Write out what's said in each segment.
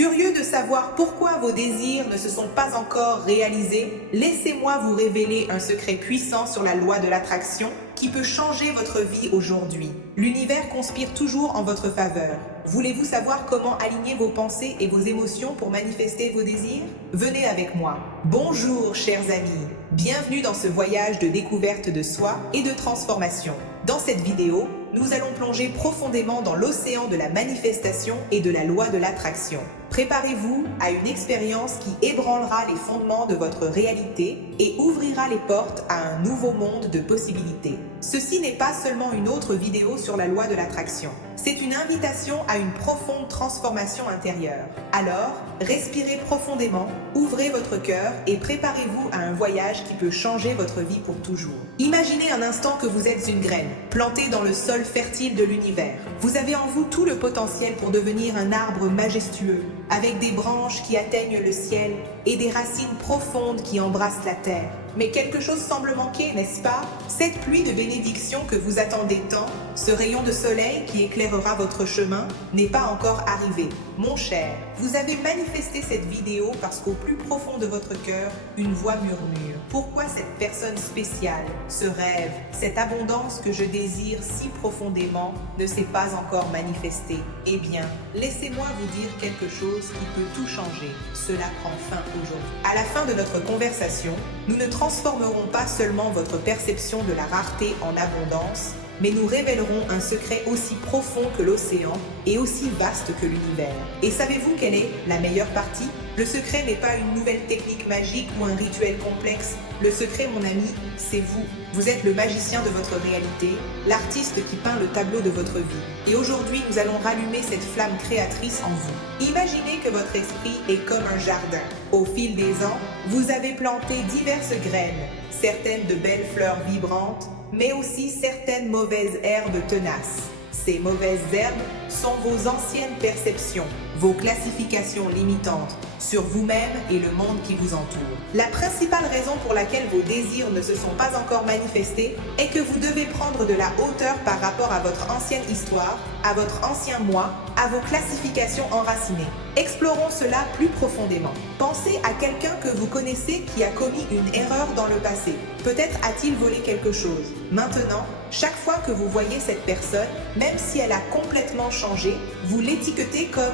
Curieux de savoir pourquoi vos désirs ne se sont pas encore réalisés, laissez-moi vous révéler un secret puissant sur la loi de l'attraction qui peut changer votre vie aujourd'hui. L'univers conspire toujours en votre faveur. Voulez-vous savoir comment aligner vos pensées et vos émotions pour manifester vos désirs? Venez avec moi. Bonjour chers amis, bienvenue dans ce voyage de découverte de soi et de transformation. Dans cette vidéo, nous allons plonger profondément dans l'océan de la manifestation et de la loi de l'attraction. Préparez-vous à une expérience qui ébranlera les fondements de votre réalité et ouvrira les portes à un nouveau monde de possibilités. Ceci n'est pas seulement une autre vidéo sur la loi de l'attraction. C'est une invitation à une profonde transformation intérieure. Alors, respirez profondément, ouvrez votre cœur et préparez-vous à un voyage qui peut changer votre vie pour toujours. Imaginez un instant que vous êtes une graine, plantée dans le sol fertile de l'univers. Vous avez en vous tout le potentiel pour devenir un arbre majestueux, avec des branches qui atteignent le ciel et des racines profondes qui embrassent la terre. Mais quelque chose semble manquer, n'est-ce pas? Cette pluie de bénédiction que vous attendez tant, ce rayon de soleil qui éclairera votre chemin, n'est pas encore arrivé. Mon cher, vous avez manifesté cette vidéo parce qu'au plus profond de votre cœur, une voix murmure. Pourquoi cette personne spéciale, ce rêve, cette abondance que je désire si profondément ne s'est pas encore manifestée? Eh bien, laissez-moi vous dire quelque chose qui peut tout changer. Cela prend fin aujourd'hui. À la fin de notre conversation, nous ne transformerons pas seulement votre perception de la rareté en abondance, mais nous révélerons un secret aussi profond que l'océan et aussi vaste que l'univers. Et savez-vous quelle est la meilleure partie? Le secret n'est pas une nouvelle technique magique ou un rituel complexe. Le secret, mon ami, c'est vous. Vous êtes le magicien de votre réalité, l'artiste qui peint le tableau de votre vie. Et aujourd'hui, nous allons rallumer cette flamme créatrice en vous. Imaginez que votre esprit est comme un jardin. Au fil des ans, vous avez planté diverses graines, certaines de belles fleurs vibrantes, mais aussi certaines mauvaises herbes tenaces. Ces mauvaises herbes sont vos anciennes perceptions, vos classifications limitantes sur vous-même et le monde qui vous entoure. La principale raison pour laquelle vos désirs ne se sont pas encore manifestés est que vous devez prendre de la hauteur par rapport à votre ancienne histoire, à votre ancien moi, à vos classifications enracinées. Explorons cela plus profondément. Pensez à quelqu'un que vous connaissez qui a commis une erreur dans le passé. Peut-être a-t-il volé quelque chose. Maintenant, chaque fois que vous voyez cette personne, même si elle a complètement changé, vous l'étiquetez comme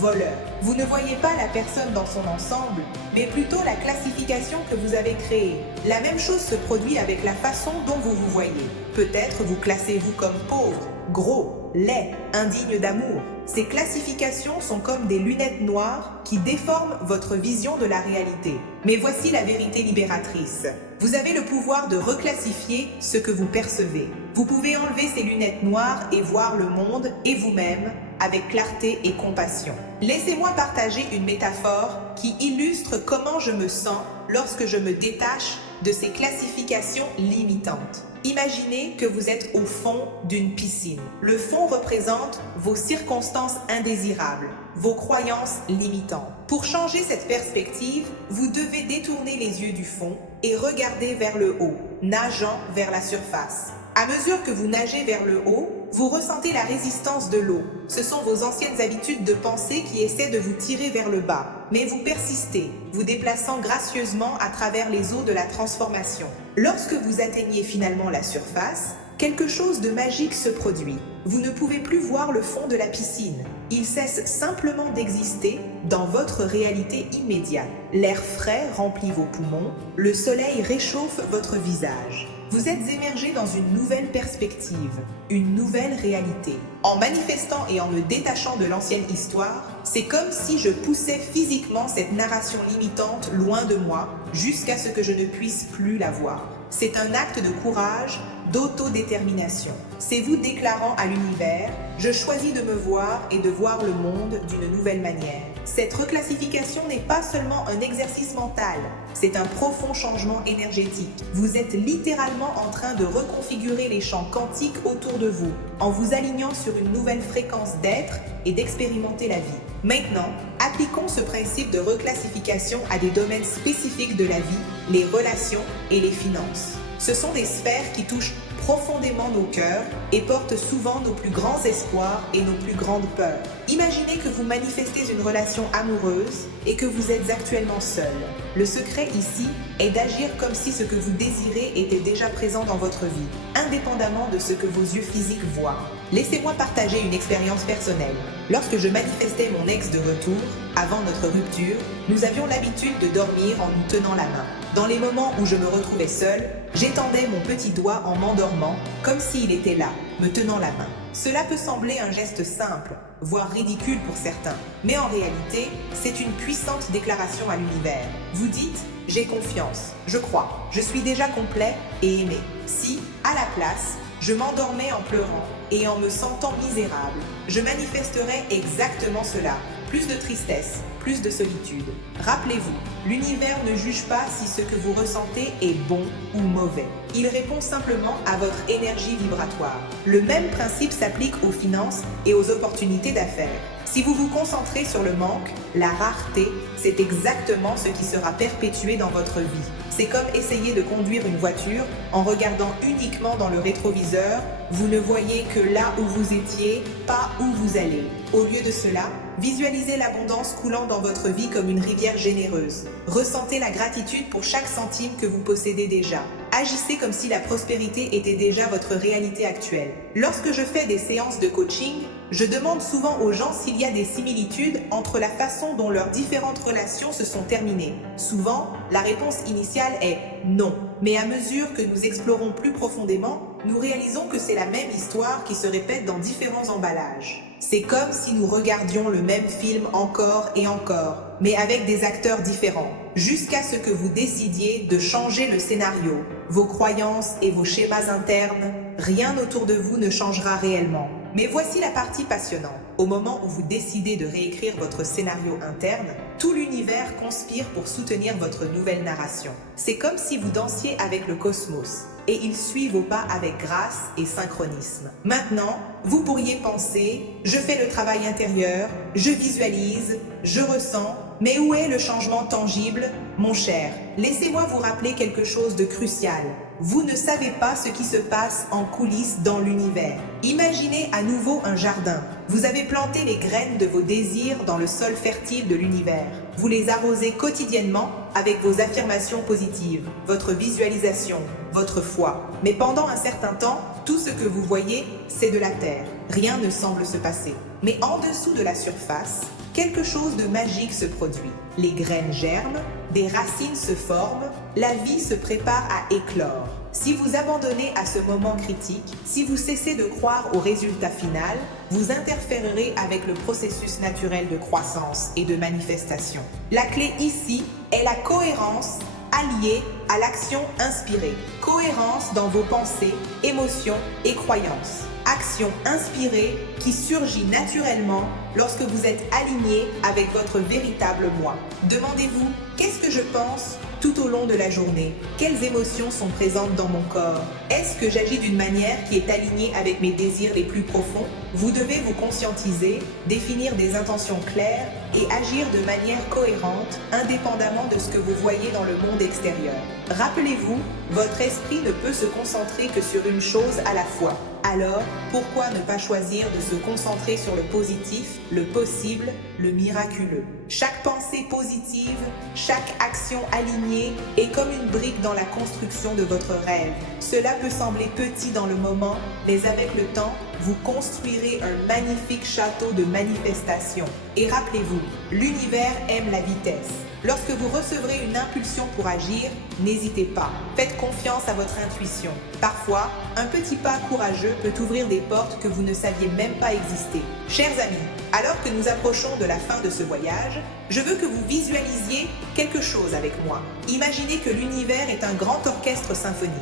voleur. Vous ne voyez pas la personne dans son ensemble, mais plutôt la classification que vous avez créée. La même chose se produit avec la façon dont vous vous voyez. Peut-être vous classez-vous comme pauvre, gros, laid, indigne d'amour. Ces classifications sont comme des lunettes noires qui déforment votre vision de la réalité. Mais voici la vérité libératrice. Vous avez le pouvoir de reclassifier ce que vous percevez. Vous pouvez enlever ces lunettes noires et voir le monde et vous-même avec clarté et compassion. Laissez-moi partager une métaphore qui illustre comment je me sens lorsque je me détache de ces classifications limitantes. Imaginez que vous êtes au fond d'une piscine. Le fond représente vos circonstances indésirables, vos croyances limitantes. Pour changer cette perspective, vous devez détourner les yeux du fond et regarder vers le haut, nageant vers la surface. À mesure que vous nagez vers le haut, vous ressentez la résistance de l'eau. Ce sont vos anciennes habitudes de pensée qui essaient de vous tirer vers le bas. Mais vous persistez, vous déplaçant gracieusement à travers les eaux de la transformation. Lorsque vous atteignez finalement la surface, quelque chose de magique se produit. Vous ne pouvez plus voir le fond de la piscine. Il cesse simplement d'exister dans votre réalité immédiate. L'air frais remplit vos poumons, le soleil réchauffe votre visage. Vous êtes émergé dans une nouvelle perspective, une nouvelle réalité. En manifestant et en me détachant de l'ancienne histoire, c'est comme si je poussais physiquement cette narration limitante loin de moi, jusqu'à ce que je ne puisse plus la voir. C'est un acte de courage, d'autodétermination. C'est vous déclarant à l'univers « Je choisis de me voir et de voir le monde d'une nouvelle manière ». Cette reclassification n'est pas seulement un exercice mental, c'est un profond changement énergétique. Vous êtes littéralement en train de reconfigurer les champs quantiques autour de vous, en vous alignant sur une nouvelle fréquence d'être et d'expérimenter la vie. Maintenant, appliquons ce principe de reclassification à des domaines spécifiques de la vie, les relations et les finances. Ce sont des sphères qui touchent profondément nos cœurs et portent souvent nos plus grands espoirs et nos plus grandes peurs. Imaginez que vous manifestez une relation amoureuse et que vous êtes actuellement seul. Le secret ici est d'agir comme si ce que vous désirez était déjà présent dans votre vie, indépendamment de ce que vos yeux physiques voient. Laissez-moi partager une expérience personnelle. Lorsque je manifestais mon ex de retour, avant notre rupture, nous avions l'habitude de dormir en nous tenant la main. Dans les moments où je me retrouvais seule, j'étendais mon petit doigt en m'endormant, comme s'il était là, me tenant la main. Cela peut sembler un geste simple, voire ridicule pour certains, mais en réalité, c'est une puissante déclaration à l'univers. Vous dites « J'ai confiance, je crois, je suis déjà complet et aimé ». Si, à la place, je m'endormais en pleurant et en me sentant misérable, je manifesterais exactement cela. Plus de tristesse, plus de solitude. Rappelez-vous, l'univers ne juge pas si ce que vous ressentez est bon ou mauvais. Il répond simplement à votre énergie vibratoire. Le même principe s'applique aux finances et aux opportunités d'affaires. Si vous vous concentrez sur le manque, la rareté, c'est exactement ce qui sera perpétué dans votre vie. C'est comme essayer de conduire une voiture en regardant uniquement dans le rétroviseur. Vous ne voyez que là où vous étiez, pas où vous allez. Au lieu de cela, visualisez l'abondance coulant dans votre vie comme une rivière généreuse. Ressentez la gratitude pour chaque centime que vous possédez déjà. Agissez comme si la prospérité était déjà votre réalité actuelle. Lorsque je fais des séances de coaching, je demande souvent aux gens s'il y a des similitudes entre la façon dont leurs différentes relations se sont terminées. Souvent, la réponse initiale est non. Mais à mesure que nous explorons plus profondément, nous réalisons que c'est la même histoire qui se répète dans différents emballages. C'est comme si nous regardions le même film encore et encore, mais avec des acteurs différents, jusqu'à ce que vous décidiez de changer le scénario. Vos croyances et vos schémas internes, rien autour de vous ne changera réellement. Mais voici la partie passionnante. Au moment où vous décidez de réécrire votre scénario interne, tout l'univers conspire pour soutenir votre nouvelle narration. C'est comme si vous dansiez avec le cosmos, et il suit vos pas avec grâce et synchronisme. Maintenant, vous pourriez penser « Je fais le travail intérieur, je visualise, je ressens ». Mais où est le changement tangible, mon cher? Laissez-moi vous rappeler quelque chose de crucial. Vous ne savez pas ce qui se passe en coulisses dans l'univers. Imaginez à nouveau un jardin. Vous avez planté les graines de vos désirs dans le sol fertile de l'univers. Vous les arrosez quotidiennement avec vos affirmations positives, votre visualisation, votre foi. Mais pendant un certain temps, tout ce que vous voyez, c'est de la terre. Rien ne semble se passer. Mais en dessous de la surface, quelque chose de magique se produit. Les graines germent, des racines se forment, la vie se prépare à éclore. Si vous abandonnez à ce moment critique, si vous cessez de croire au résultat final, vous interférerez avec le processus naturel de croissance et de manifestation. La clé ici est la cohérence alliée à l'action inspirée. Cohérence dans vos pensées, émotions et croyances. Action inspirée qui surgit naturellement lorsque vous êtes aligné avec votre véritable moi. Demandez-vous, qu'est-ce que je pense tout au long de la journée? Quelles émotions sont présentes dans mon corps? Est-ce que j'agis d'une manière qui est alignée avec mes désirs les plus profonds? Vous devez vous conscientiser, définir des intentions claires et agir de manière cohérente, indépendamment de ce que vous voyez dans le monde extérieur. Rappelez-vous, votre esprit ne peut se concentrer que sur une chose à la fois. Alors, pourquoi ne pas choisir de se concentrer sur le positif, le possible, le miraculeux? Chaque pensée positive, chaque action alignée est comme une brique dans la construction de votre rêve. Cela peut sembler petit dans le moment, mais avec le temps, vous construirez un magnifique château de manifestation. Et rappelez-vous, l'univers aime la vitesse. Lorsque vous recevrez une impulsion pour agir, n'hésitez pas. Faites confiance à votre intuition. Parfois, un petit pas courageux peut ouvrir des portes que vous ne saviez même pas exister. Chers amis, alors que nous approchons de la fin de ce voyage, je veux que vous visualisiez quelque chose avec moi. Imaginez que l'univers est un grand orchestre symphonique.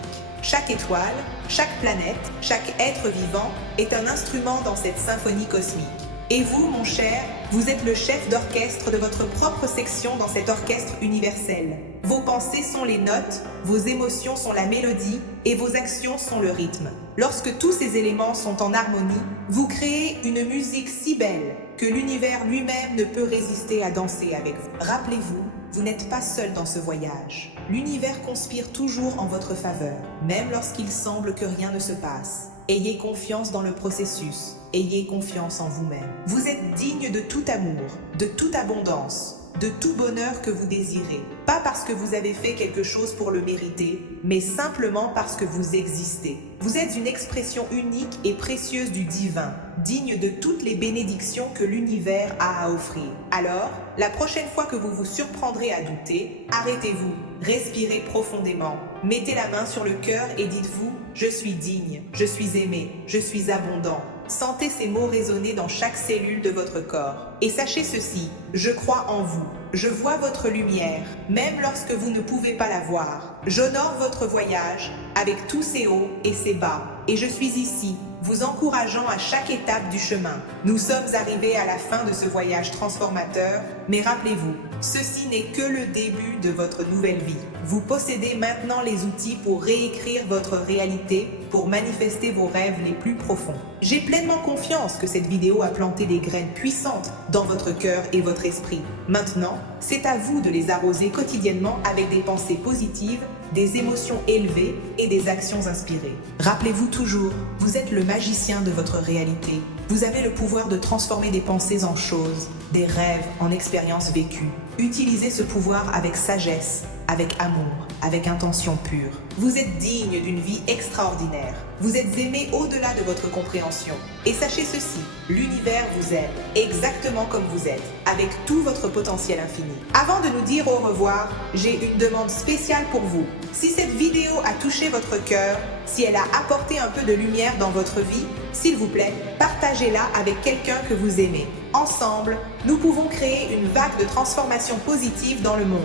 Chaque étoile, chaque planète, chaque être vivant est un instrument dans cette symphonie cosmique. Et vous, mon cher, Vous êtes le chef d'orchestre de votre propre section dans cet orchestre universel. Vos pensées sont les notes, vos émotions sont la mélodie et vos actions sont le rythme. Lorsque tous ces éléments sont en harmonie, vous créez une musique si belle que l'univers lui-même ne peut résister à danser avec vous. Rappelez-vous, vous n'êtes pas seul dans ce voyage. L'univers conspire toujours en votre faveur, même lorsqu'il semble que rien ne se passe. Ayez confiance dans le processus. Ayez confiance en vous-même. Vous êtes digne de tout amour, de toute abondance, de tout bonheur que vous désirez. Pas parce que vous avez fait quelque chose pour le mériter, mais simplement parce que vous existez. Vous êtes une expression unique et précieuse du divin, digne de toutes les bénédictions que l'univers a à offrir. Alors, la prochaine fois que vous vous surprendrez à douter, arrêtez-vous, respirez profondément, mettez la main sur le cœur et dites-vous « Je suis digne, je suis aimé, je suis abondant ». Sentez ces mots résonner dans chaque cellule de votre corps. Et sachez ceci, je crois en vous. Je vois votre lumière, même lorsque vous ne pouvez pas la voir. J'honore votre voyage avec tous ses hauts et ses bas. Et je suis ici, vous encourageant à chaque étape du chemin. Nous sommes arrivés à la fin de ce voyage transformateur, mais rappelez-vous, ceci n'est que le début de votre nouvelle vie. Vous possédez maintenant les outils pour réécrire votre réalité, pour manifester vos rêves les plus profonds. J'ai pleinement confiance que cette vidéo a planté des graines puissantes dans votre cœur et votre esprit. Maintenant, c'est à vous de les arroser quotidiennement avec des pensées positives, des émotions élevées et des actions inspirées. Rappelez-vous toujours, vous êtes le magicien de votre réalité. Vous avez le pouvoir de transformer des pensées en choses, des rêves en expériences vécues. Utilisez ce pouvoir avec sagesse, avec amour, avec intention pure. Vous êtes digne d'une vie extraordinaire. Vous êtes aimé au-delà de votre compréhension. Et sachez ceci, l'univers vous aime exactement comme vous êtes, avec tout votre potentiel infini. Avant de nous dire au revoir, j'ai une demande spéciale pour vous. Si cette vidéo a touché votre cœur, si elle a apporté un peu de lumière dans votre vie, s'il vous plaît, partagez-la avec quelqu'un que vous aimez. Ensemble, nous pouvons créer une vague de transformation positive dans le monde.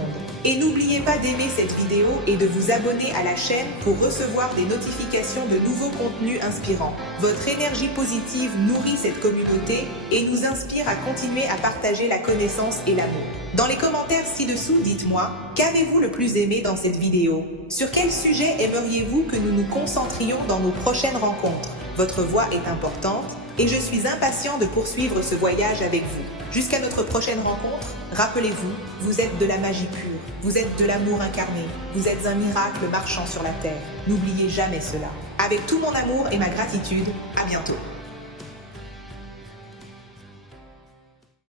Et n'oubliez pas d'aimer cette vidéo et de vous abonner à la chaîne pour recevoir des notifications de nouveaux contenus inspirants. Votre énergie positive nourrit cette communauté et nous inspire à continuer à partager la connaissance et l'amour. Dans les commentaires ci-dessous, dites-moi, qu'avez-vous le plus aimé dans cette vidéo? Sur quel sujet aimeriez-vous que nous nous concentrions dans nos prochaines rencontres? Votre voix est importante et je suis impatient de poursuivre ce voyage avec vous. Jusqu'à notre prochaine rencontre, rappelez-vous, vous êtes de la magie pure, vous êtes de l'amour incarné, vous êtes un miracle marchant sur la terre. N'oubliez jamais cela. Avec tout mon amour et ma gratitude, à bientôt.